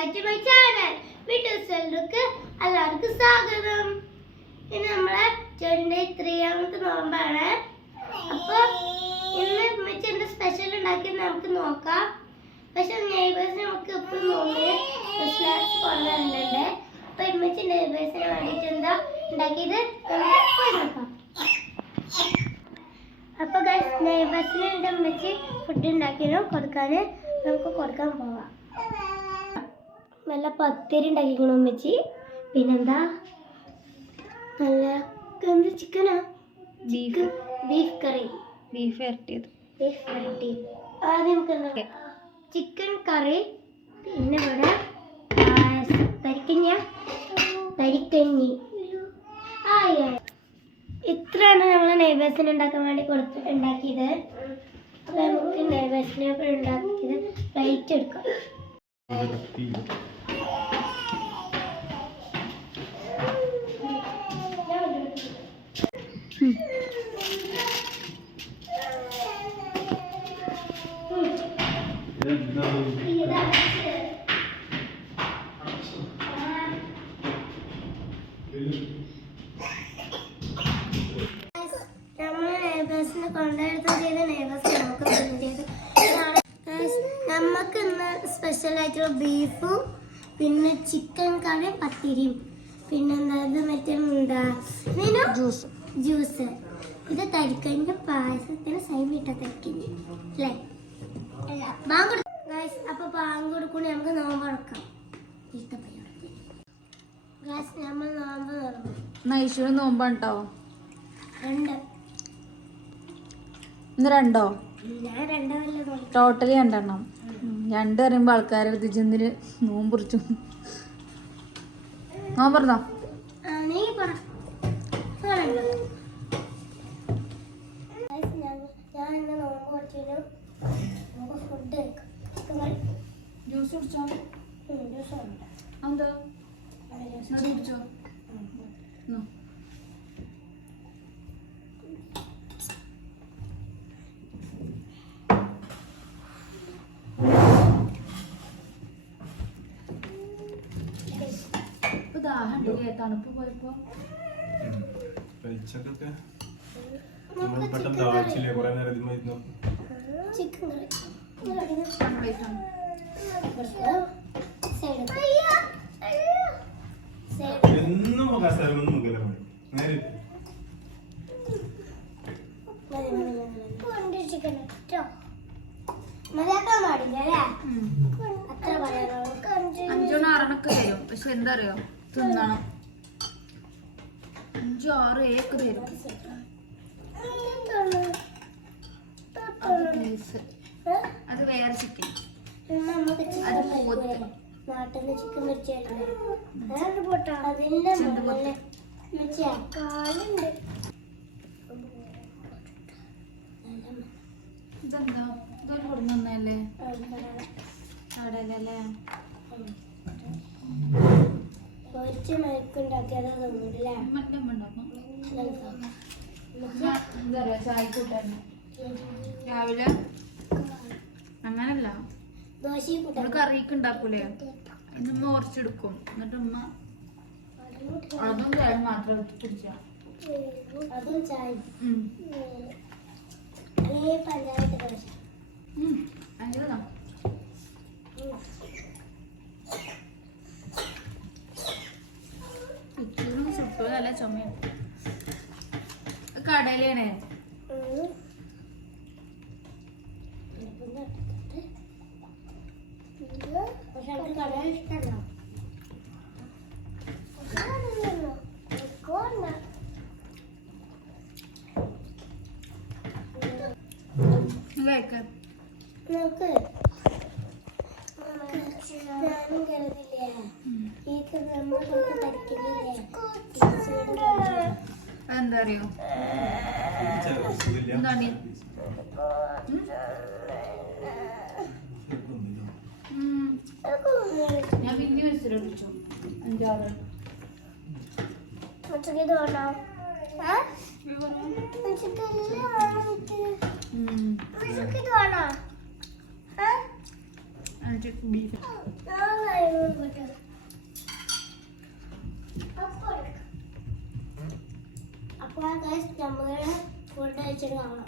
Back my channel വീട്ടിലേക്ക് എല്ലാവർക്കും സ്വാഗതം. ഇന്ന് നമ്മളെ ട്വന്റി ത്രീയാമത്തെ നോമ്പാണ്. അപ്പൊ ഇന്ന് ഉമ്മച്ചി സ്പെഷ്യൽ ഉണ്ടാക്കി നമുക്ക് നോക്കാം. പക്ഷെ നെയ്ബേഴ്സ് നമുക്ക് എപ്പോഴും നോമ്പ് സ്നാക്സ് കൊണ്ടുവരുന്നുണ്ട് അപ്പൊ ഇമ്മച്ചി നെയ്ബേഴ്സിന് വേണ്ടിയിട്ട് എന്താ ഉണ്ടാക്കിയത്? നമുക്ക് അപ്പോൾ നോക്കാം. അപ്പൊ നെയ്ബേഴ്സിന് എന്റെ ഉമ്മച്ചി ഫുഡ് ഉണ്ടാക്കിയതും കൊടുക്കാൻ നമുക്ക് കൊടുക്കാൻ പോവാം. നല്ല പത്തിരി ഉണ്ടാക്കിക്കണം ഉമ്മച്ചി. പിന്നെന്താ? നല്ല എന്ത് ചിക്കനാ? ബീഫ്. Beef curry. ബീഫ് ഇരട്ടിയത് ബീഫ് ഇരട്ടി ആദ്യം നമുക്ക് എന്താ? ചിക്കൻ കറി പിന്നെ ഇവിടെ തരിക്കഞ്ഞ തരിക്കഞ്ഞി ആയി. ഇത്രയാണ് നമ്മൾ നെയ്ബേഴ്സിന് ഉണ്ടാക്കാൻ വേണ്ടി കൊടുത്ത് ഉണ്ടാക്കിയത്. അപ്പൊ നമുക്ക് നെയ്ബേഴ്സിനെ ഉണ്ടാക്കിയത് പ്ലേറ്റ് എടുക്കാം. നമുക്ക് ഇന്ന് സ്പെഷ്യൽ ആയിട്ടുള്ള ബീഫും പിന്നെ ചിക്കൻ കറിയും പത്തിരിയും. പിന്നെ എന്താ ഇത് മറ്റേ എന്താ ജ്യൂസ്. ജ്യൂസ്. ഇത് തരിക്കഞ്ഞ പായസത്തിന് സൈഡ് ഇട്ട തരിക്കഞ്ഞ്. അല്ലേ? ബാങ്ക് ഗായ്സ് അപ്പൊ ബാങ്ക് കൊടുക്കൂടി നമുക്ക് നോമ്പ് തുറക്കാം. ഗായ്സ് നമ്മൾ നോമ്പ് തുറന്നു. നൈഷുവിന് നോമ്പാട്ടോ രണ്ട്. ഇന്ന് രണ്ടോ? ഞാൻ രണ്ടേ ടോട്ടലി രണ്ടെണ്ണം. രണ്ട് പറയുമ്പോൾ ആൾക്കാരെ വിധിച്ചെന്തിന് നോമ്പുറിച്ചു നോമ്പറന്നോ ഞാൻ- നിങ്ങൾ ജ്യൂസ് കുടിച്ചോ? ജ്യൂസ്. എന്താ ജ്യൂസ്. കുടിച്ചോ? ഇപ്പൊ ദാഹം തണുപ്പ് പോയപ്പോ? നമ്മൾ പെട്ടെന്ന് ദാഹിച്ചില്ലേ കുറെ. നേരം ചിക്കൻ എന്നും നേരെ പക്ഷെ എന്താ അറിയോ? തിന്നണം അഞ്ചോ ആറ് ഏക്കർ വരും. അത് വേറെ ചിക്കൻ. അത് പോത്ത്. നിന്ന് ചിക്കൻ അതിന്റെ മുകളിൽ കാലുണ്ട് ഇതെന്താ? ഇതൊരു കൊടുന്നല്ലേ കടലല്ലേ പൊരിച്ച് മയക്കുണ്ടാക്കിയത് നമുക്ക് എന്താ പറയാ രാവിലെ? അങ്ങനല്ല. നമ്മൾ കറിയൊക്കെ ഉണ്ടാക്കൂലേ? അതിന് ഉമ്മ കുറച്ചെടുക്കും. എന്നിട്ട് ഉമ്മ അതും ചായ മാത്രം എടുത്ത് കുടിച്ചാ. അതും ചായ പഞ്ചായത്ത് ഇത് കടയിലാണ് ഉം. പക്ഷെ എനിക്ക് കട ഇഷ്ടമല്ല കഴിക്കാൻ നമുക്ക് ഞാനും കരുതില്ല ഈ നമ്മൾ പഠിക്കുന്നില്ലേ അതെന്താ അറിയോ. എന്താണ്. ഞാൻ പിന്നെ വിളിച്ചു. അഞ്ചാറ്. ബീഫ്. അപ്പോൾ നമ്മൾ ഫുഡ് കഴിച്ചിട്ട് കാണാം